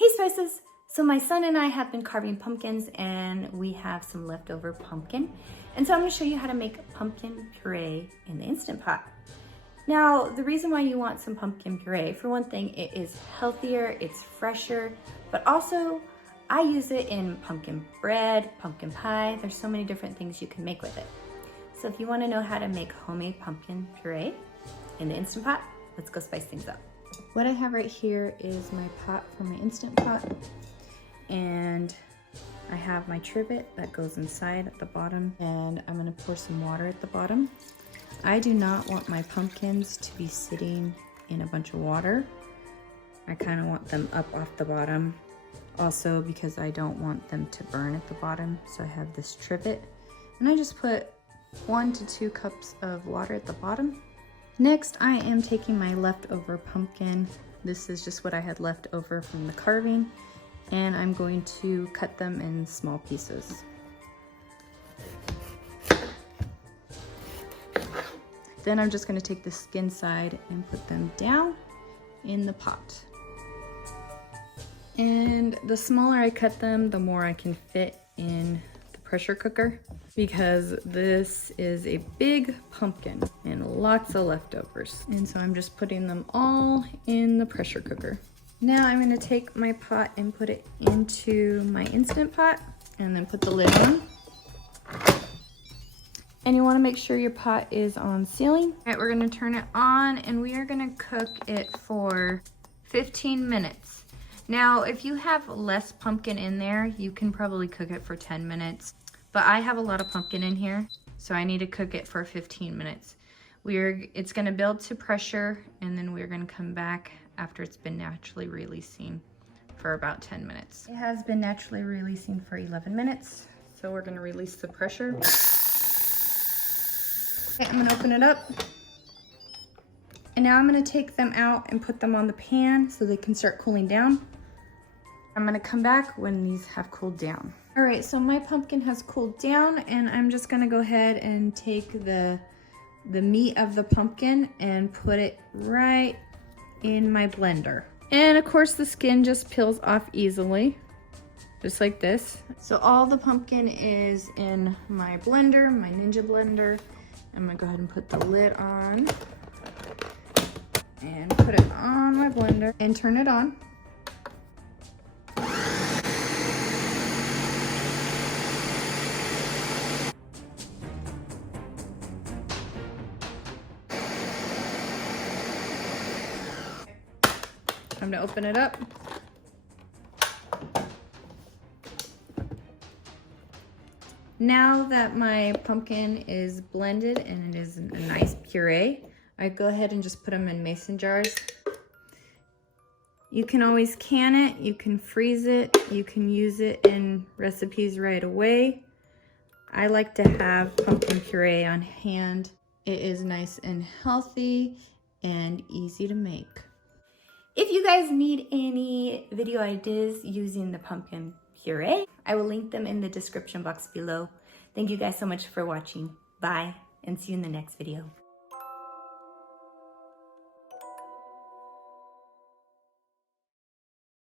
Hey Spices! So my son and I have been carving pumpkins and we have some leftover pumpkin. And so I'm going to show you how to make pumpkin puree in the Instant Pot. Now, the reason why you want some pumpkin puree, for one thing, it is healthier, it's fresher, but also I use it in pumpkin bread, pumpkin pie. There's so many different things you can make with it. So if you want to know how to make homemade pumpkin puree in the Instant Pot, let's go spice things up. What I have right here is my pot for my Instant Pot, and I have my trivet that goes inside at the bottom, and I'm gonna pour some water at the bottom. I do not want my pumpkins to be sitting in a bunch of water. I kind of want them up off the bottom, also because I don't want them to burn at the bottom. So I have this trivet, and I just put 1 to 2 cups of water at the bottom. Next, I am taking my leftover pumpkin. This is just what I had left over from the carving, and I'm going to cut them in small pieces. Then I'm just going to take the skin side and put them down in the pot. And the smaller I cut them, the more I can fit in the pressure cooker, because this is a big pumpkin and lots of leftovers. And so I'm just putting them all in the pressure cooker. Now I'm going to take my pot and put it into my Instant Pot and then put the lid on. And you want to make sure your pot is on sealing. All right, we're going to turn it on and we are going to cook it for 15 minutes. Now, if you have less pumpkin in there, you can probably cook it for 10 minutes. But I have a lot of pumpkin in here, so I need to cook it for 15 minutes. It's gonna build to pressure, and then we're gonna come back after it's been naturally releasing for about 10 minutes. It has been naturally releasing for 11 minutes, so we're gonna release the pressure. Okay, I'm gonna open it up. And now I'm gonna take them out and put them on the pan so they can start cooling down. I'm gonna come back when these have cooled down. All right, so my pumpkin has cooled down, and I'm just gonna go ahead and take the meat of the pumpkin and put it right in my blender. And of course the skin just peels off easily, just like this. So all the pumpkin is in my blender, my Ninja blender. I'm gonna go ahead and put the lid on and put it on my blender and turn it on. I'm gonna open it up. Now that my pumpkin is blended and it is a nice puree, I go ahead and just put them in mason jars. You can always can it, you can freeze it, you can use it in recipes right away. I like to have pumpkin puree on hand. It is nice and healthy and easy to make. If you guys need any video ideas using the pumpkin puree, I will link them in the description box below. Thank you guys so much for watching. Bye, and see you in the next video.